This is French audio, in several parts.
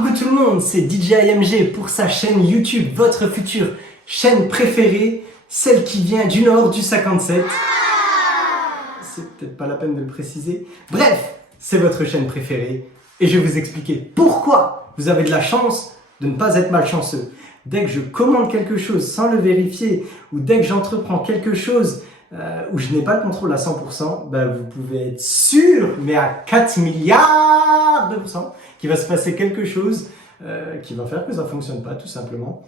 Coucou tout le monde, c'est DJ IMG pour sa chaîne YouTube, votre future chaîne préférée, celle qui vient du nord du 57. C'est peut-être pas la peine de le préciser. Bref, c'est votre chaîne préférée et je vais vous expliquer pourquoi vous avez de la chance de ne pas être malchanceux. Dès que je commande quelque chose sans le vérifier ou dès que j'entreprends quelque chose où je n'ai pas le contrôle à 100%, vous pouvez être sûr, mais à 4 milliards de pourcents, qu'il va se passer quelque chose qui va faire que ça ne fonctionne pas, tout simplement.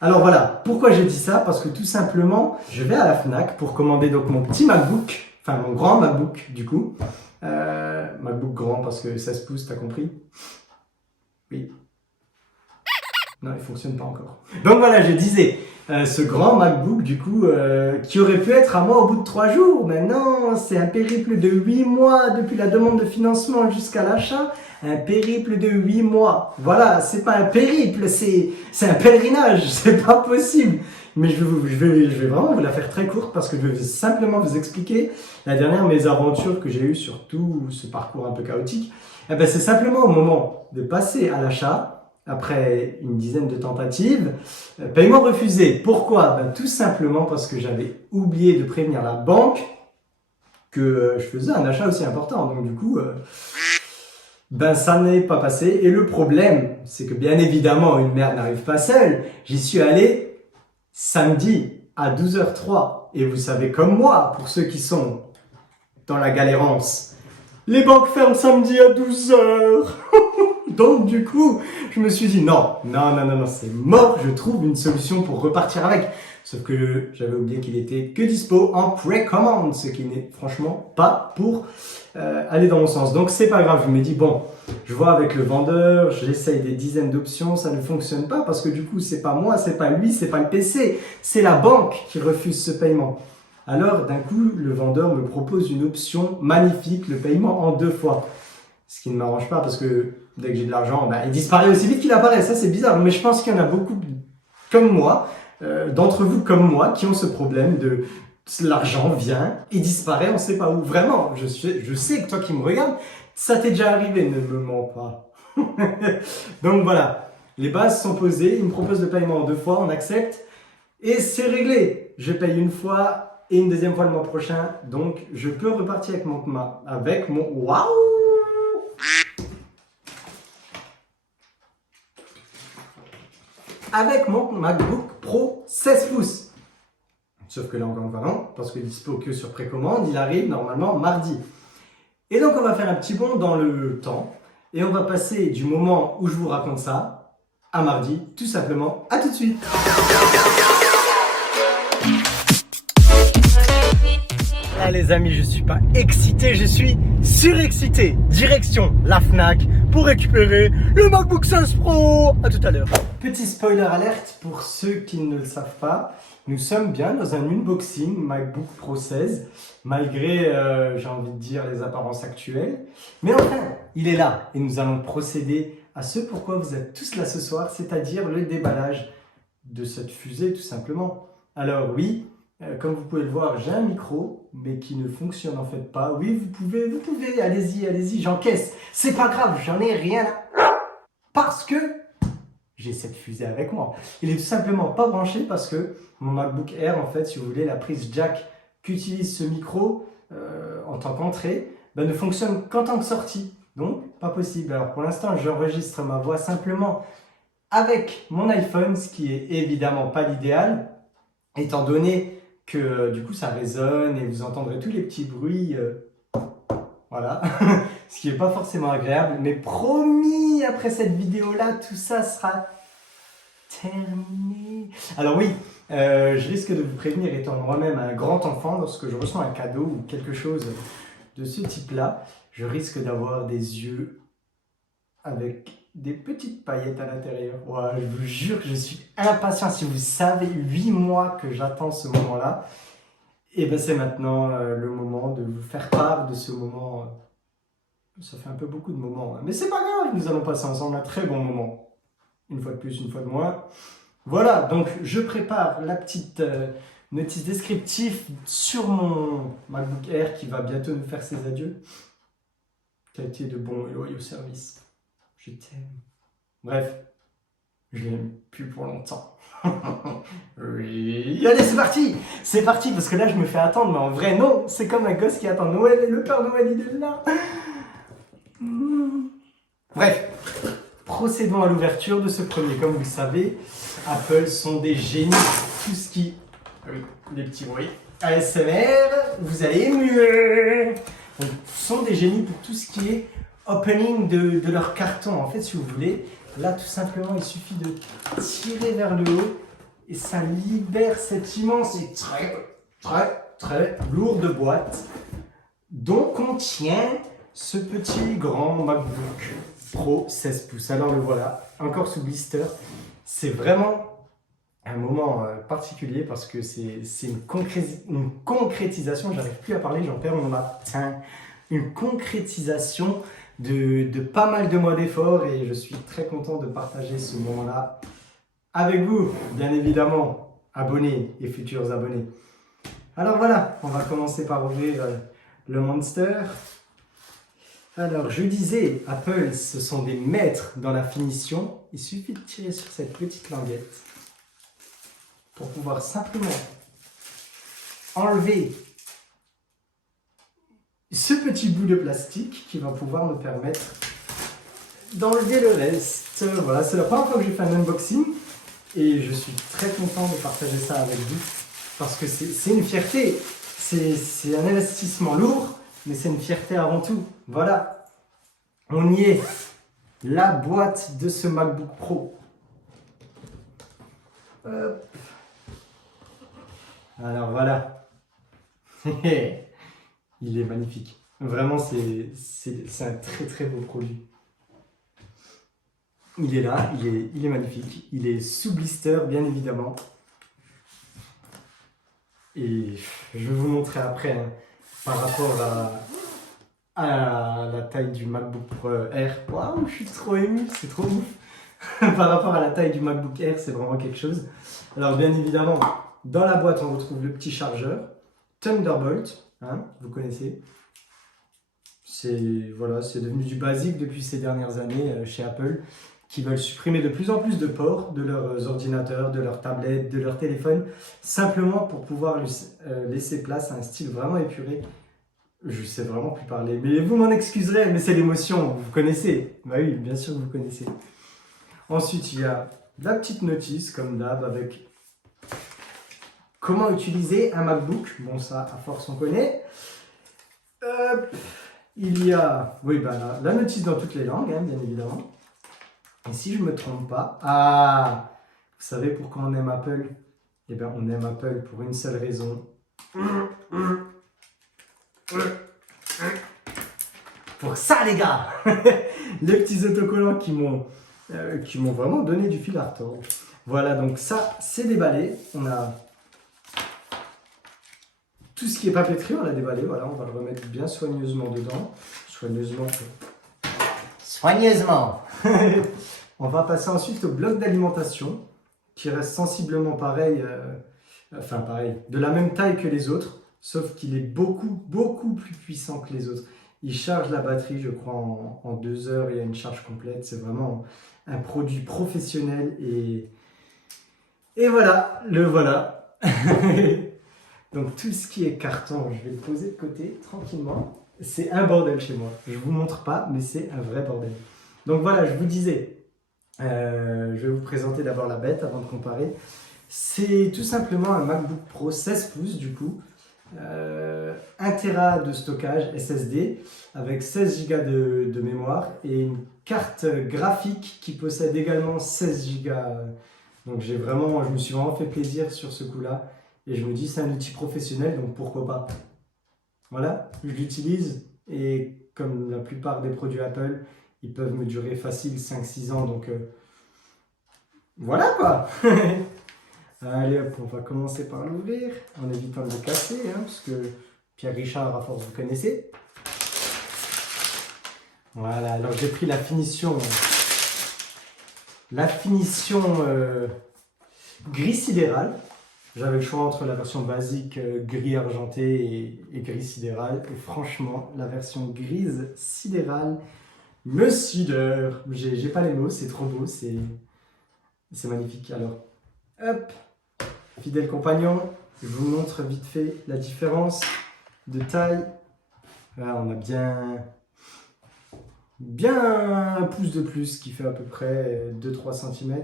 Alors voilà, pourquoi je dis ça? Parce que tout simplement, je vais à la Fnac pour commander donc mon petit MacBook, enfin mon grand MacBook du coup. MacBook grand parce que 16 pouces, t'as compris? Oui. Non, il fonctionne pas encore. Donc voilà, je disais, ce grand MacBook, du coup, qui aurait pu être à moi au bout de 3 jours. Mais non, c'est un périple de 8 mois depuis la demande de financement jusqu'à l'achat. Un périple de 8 mois. Voilà, c'est pas un périple, c'est un pèlerinage, c'est pas possible. Mais je vais vraiment vous la faire très courte parce que je vais simplement vous expliquer la dernière mésaventure que j'ai eue sur tout ce parcours un peu chaotique. C'est simplement au moment de passer à l'achat, après une dizaine de tentatives, paiement refusé. Pourquoi? Tout simplement parce que j'avais oublié de prévenir la banque que je faisais un achat aussi important. Donc du coup, ça n'est pas passé. Et le problème, c'est que bien évidemment, une merde n'arrive pas seule. J'y suis allé samedi à 12h03. Et vous savez comme moi, pour ceux qui sont dans la galérance, les banques ferment samedi à 12h. Donc du coup, je me suis dit non, c'est mort, je trouve une solution pour repartir avec. Sauf que j'avais oublié qu'il était que dispo en précommande, ce qui n'est franchement pas pour aller dans mon sens. Donc c'est pas grave, je me dis bon, je vois avec le vendeur, j'essaye des dizaines d'options, ça ne fonctionne pas parce que du coup c'est pas moi, c'est pas lui, c'est pas le PC, c'est la banque qui refuse ce paiement. Alors d'un coup, le vendeur me propose une option magnifique, le paiement en 2 fois. Ce qui ne m'arrange pas parce que dès que j'ai de l'argent, il disparaît aussi vite qu'il apparaît. Ça, c'est bizarre. Mais je pense qu'il y en a beaucoup comme moi, d'entre vous comme moi, qui ont ce problème de l'argent vient et disparaît, on ne sait pas où. Vraiment, je sais que toi qui me regardes, ça t'est déjà arrivé, ne me mens pas. Donc voilà, les bases sont posées. Il me propose le paiement en 2 fois, on accepte. Et c'est réglé. Je paye une fois et une deuxième fois le mois prochain. Donc, je peux repartir avec mon... Waouh! Avec mon MacBook Pro 16 pouces. Sauf que là encore non, parce que dispo que sur précommande, il arrive normalement mardi. Et donc on va faire un petit bond dans le temps et on va passer du moment où je vous raconte ça à mardi, tout simplement. À tout de suite. Là les amis, je suis pas excité, je suis surexcité. Direction la Fnac pour récupérer le MacBook 16 Pro. À tout à l'heure. Petit spoiler alerte pour ceux qui ne le savent pas, nous sommes bien dans un unboxing MacBook Pro 16, malgré, j'ai envie de dire, les apparences actuelles. Mais enfin, il est là et nous allons procéder à ce pourquoi vous êtes tous là ce soir, c'est-à-dire le déballage de cette fusée tout simplement. Alors oui, comme vous pouvez le voir, j'ai un micro, mais qui ne fonctionne en fait pas. Oui, vous pouvez, allez-y, j'encaisse. C'est pas grave, j'en ai rien à... Parce que j'ai cette fusée avec moi. Il est tout simplement pas branché parce que mon MacBook Air, en fait, si vous voulez, la prise jack qu'utilise ce micro en tant qu'entrée, ne fonctionne qu'en tant que sortie. Donc, pas possible. Alors pour l'instant, j'enregistre ma voix simplement avec mon iPhone, ce qui est évidemment pas l'idéal, étant donné que du coup ça résonne et vous entendrez tous les petits bruits, voilà, ce qui n'est pas forcément agréable, mais promis, après cette vidéo-là, tout ça sera terminé. Alors oui, je risque de vous prévenir, étant moi-même un grand enfant, lorsque je reçois un cadeau ou quelque chose de ce type-là, je risque d'avoir des yeux avec des petites paillettes à l'intérieur. Ouais, je vous jure que je suis impatient. Si vous savez, 8 mois que j'attends ce moment-là, et c'est maintenant le moment de vous faire part de ce moment. Ça fait un peu beaucoup de moments, hein. Mais c'est pas grave, nous allons passer ensemble un très bon moment. Une fois de plus, une fois de moins. Voilà, donc je prépare la petite notice descriptive sur mon MacBook Air qui va bientôt nous faire ses adieux. Qualité de bon et loyaux service. Je t'aime. Bref, je l'aime plus pour longtemps. Oui, allez, c'est parti! C'est parti, parce que là, je me fais attendre, mais en vrai, non, c'est comme un gosse qui attend Noël et le Père Noël, il est là. Bref, procédons à l'ouverture de ce premier. Comme vous le savez, Apple sont des génies. Tout ce qui... Oui, les petits bruits. ASMR, vous allez mieux. Donc, sont des génies pour tout ce qui est opening de leur carton. En fait, si vous voulez, là, tout simplement, il suffit de tirer vers le haut et ça libère cette immense et très lourde boîte dont contient ce petit grand MacBook Pro 16 pouces. Alors le voilà, encore sous blister. C'est vraiment un moment particulier parce que c'est une concrétisation, j'arrive plus à parler, j'en perds mon latin, une concrétisation de pas mal de mois d'efforts et je suis très content de partager ce moment-là avec vous, bien évidemment, abonnés et futurs abonnés. Alors voilà, on va commencer par ouvrir le Monster. Alors, je disais, Apple, ce sont des maîtres dans la finition. Il suffit de tirer sur cette petite languette pour pouvoir simplement enlever ce petit bout de plastique qui va pouvoir me permettre d'enlever le reste. Voilà, c'est la première fois que j'ai fait un unboxing et je suis très content de partager ça avec vous parce que c'est une fierté. C'est un investissement lourd, mais c'est une fierté avant tout. Voilà, on y est. La boîte de ce MacBook Pro. Hop. Alors voilà. Il est magnifique. Vraiment, c'est un très beau produit. Il est là, il est magnifique. Il est sous blister, bien évidemment. Et je vais vous montrer après, hein, par rapport à la taille du MacBook Pro Air. Waouh, je suis trop ému, c'est trop ouf. Par rapport à la taille du MacBook Air, c'est vraiment quelque chose. Alors bien évidemment, dans la boîte, on retrouve le petit chargeur Thunderbolt, hein, vous connaissez. C'est voilà, c'est devenu du basique depuis ces dernières années chez Apple, qui veulent supprimer de plus en plus de ports de leurs ordinateurs, de leurs tablettes, de leurs téléphones, simplement pour pouvoir laisser place à un style vraiment épuré. Je sais vraiment plus parler, mais vous m'en excuserez, mais c'est l'émotion, vous connaissez. Bah oui, bien sûr que vous connaissez. Ensuite, il y a la petite notice, comme d'hab, avec comment utiliser un MacBook. Bon, ça, à force, on connaît. Il y a, oui, bah, la notice dans toutes les langues, hein, bien évidemment. Et si je ne me trompe pas, vous savez pourquoi on aime Apple? Eh bien, on aime Apple pour une seule raison. Pour ça, les gars. Les petits autocollants qui m'ont vraiment donné du fil à retordre. Voilà, donc ça, c'est déballé. On a tout ce qui est papeterie, on l'a déballé. Voilà, on va le remettre bien soigneusement dedans. Soigneusement. On va passer ensuite au bloc d'alimentation, qui reste sensiblement pareil, de la même taille que les autres, sauf qu'il est beaucoup plus puissant que les autres. Il charge la batterie, je crois, en 2 heures, il y a une charge complète. C'est vraiment un produit professionnel et voilà, le voilà. Donc tout ce qui est carton, je vais le poser de côté tranquillement. C'est un bordel chez moi. Je ne vous montre pas, mais c'est un vrai bordel. Donc voilà, je vous disais, je vais vous présenter d'abord la bête avant de comparer. C'est tout simplement un MacBook Pro 16 pouces du coup. 1 Tera de stockage SSD avec 16 Go de mémoire et une carte graphique qui possède également 16 Go. Donc je me suis vraiment fait plaisir sur ce coup-là. Et je me dis, c'est un outil professionnel, donc pourquoi pas. Voilà, je l'utilise et comme la plupart des produits Apple, ils peuvent me durer facile 5-6 ans, donc voilà quoi. Allez hop, on va commencer par l'ouvrir en évitant de le casser, hein, parce que Pierre Richard, à force, vous connaissez. Voilà, alors j'ai pris la finition gris sidéral. J'avais le choix entre la version basique gris argenté et gris sidéral. Et franchement, la version grise sidérale me sidère. J'ai pas les mots, c'est trop beau, c'est magnifique. Alors, hop, fidèle compagnon, je vous montre vite fait la différence de taille. Là, on a bien un pouce de plus qui fait à peu près 2-3 cm.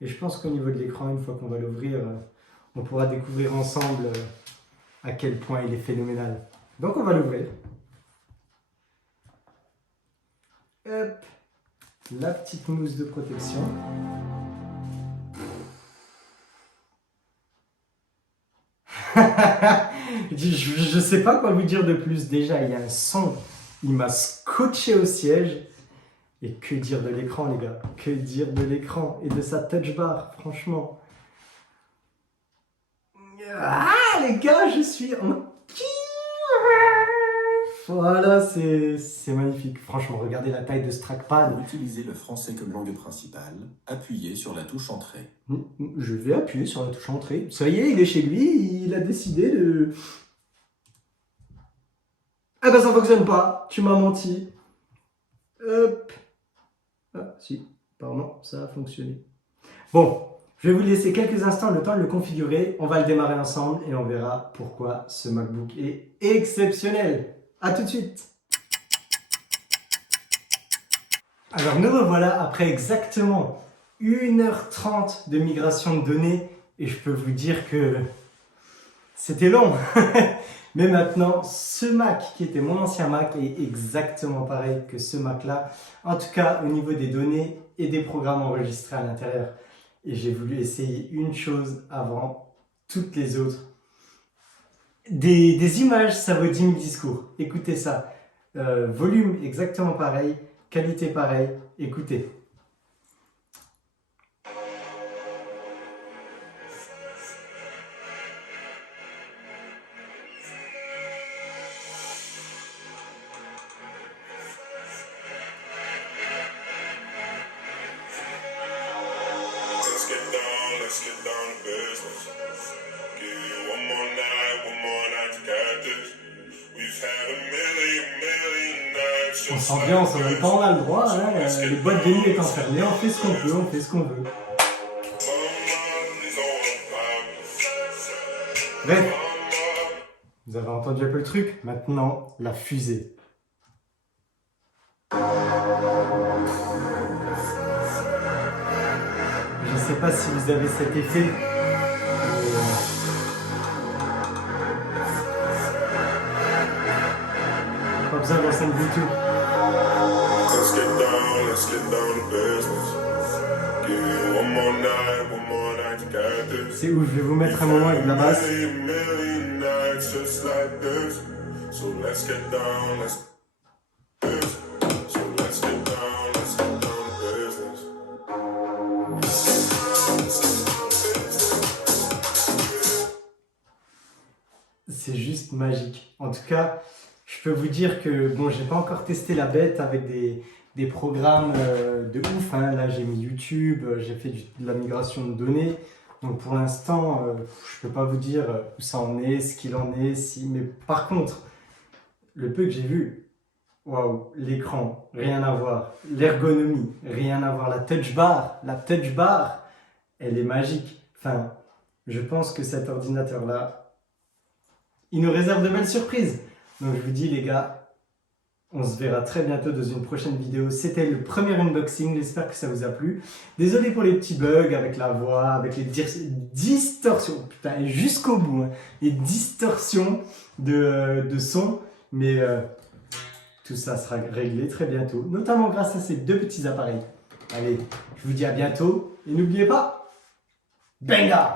Et je pense qu'au niveau de l'écran, une fois qu'on va l'ouvrir, on pourra découvrir ensemble à quel point il est phénoménal. Donc on va l'ouvrir. Hop, la petite mousse de protection. Je sais pas quoi vous dire de plus. Déjà, il y a un son. Il m'a scotché au siège. Et que dire de l'écran, les gars? Que dire de l'écran et de sa touch bar, franchement. Ah, les gars, je suis en kiff. Voilà, c'est magnifique. Franchement, regardez la taille de ce trackpad. Pour utiliser le français comme langue principale, appuyez sur la touche Entrée. Je vais appuyer sur la touche Entrée. Ça y est, il est chez lui, il a décidé de... Ah ben ça fonctionne pas, tu m'as menti. Hop. Ah si, pardon, ça a fonctionné. Bon, je vais vous laisser quelques instants le temps de le configurer. On va le démarrer ensemble et on verra pourquoi ce MacBook est exceptionnel. A tout de suite. Alors nous revoilà après exactement 1h30 de migration de données et je peux vous dire que c'était long. Mais maintenant, ce Mac qui était mon ancien Mac est exactement pareil que ce Mac là. En tout cas au niveau des données et des programmes enregistrés à l'intérieur. Et j'ai voulu essayer une chose avant toutes les autres. Des images, ça vaut 10 000 discours. Écoutez ça. Volume exactement pareil. Qualité pareille. Écoutez. Let's get down to business. Give you one more night to get this. We've had a million nights. On s'ambiance, en même temps on a le droit, hein. Les boîtes de nuit étant fermées, on fait ce qu'on peut, on fait ce qu'on veut. Bref, vous avez entendu un peu le truc, maintenant la fusée. Je sais pas si vous avez cet effet. Pas besoin d'enceinte Bluetooth. C'est où je vais vous mettre un moment avec de la basse. C'est juste magique. En tout cas, je peux vous dire que, bon, j'ai pas encore testé la bête avec des programmes de ouf, hein. Là, j'ai mis YouTube, j'ai fait de la migration de données. Donc pour l'instant, je peux pas vous dire où ça en est, ce qu'il en est, si... Mais par contre, le peu que j'ai vu, waouh, l'écran, rien à voir. L'ergonomie, rien à voir. La touch bar, elle est magique. Enfin, je pense que cet ordinateur-là, il nous réserve de belles surprises. Donc je vous dis les gars, on se verra très bientôt dans une prochaine vidéo. C'était le premier unboxing, j'espère que ça vous a plu. Désolé pour les petits bugs avec la voix, avec les distorsions, putain, et jusqu'au bout, hein, les distorsions de son. Mais tout ça sera réglé très bientôt, notamment grâce à ces deux petits appareils. Allez, je vous dis à bientôt et n'oubliez pas, Benga!